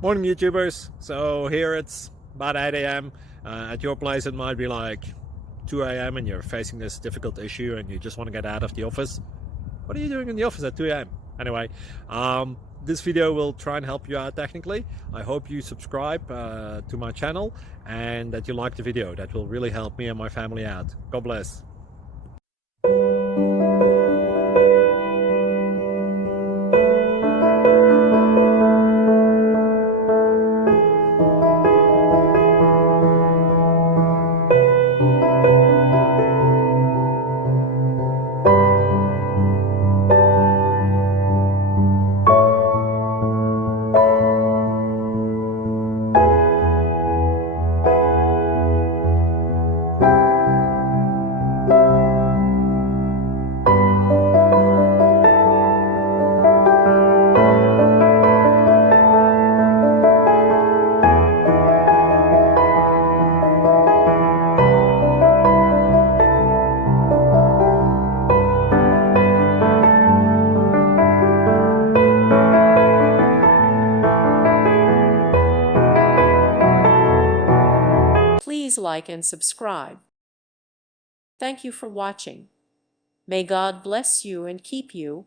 Morning YouTubers. So here it's about 8 a.m. At your place it might be like 2 a.m. and you're facing this difficult issue and you just want to get out of the office. What are you doing in the office at 2 a.m.? Anyway, this video will try and help you out technically. I hope you subscribe to my channel and that you like the video. That will really help me and my family out. God bless. Please like and subscribe. Thank you for watching. May God bless you and keep you.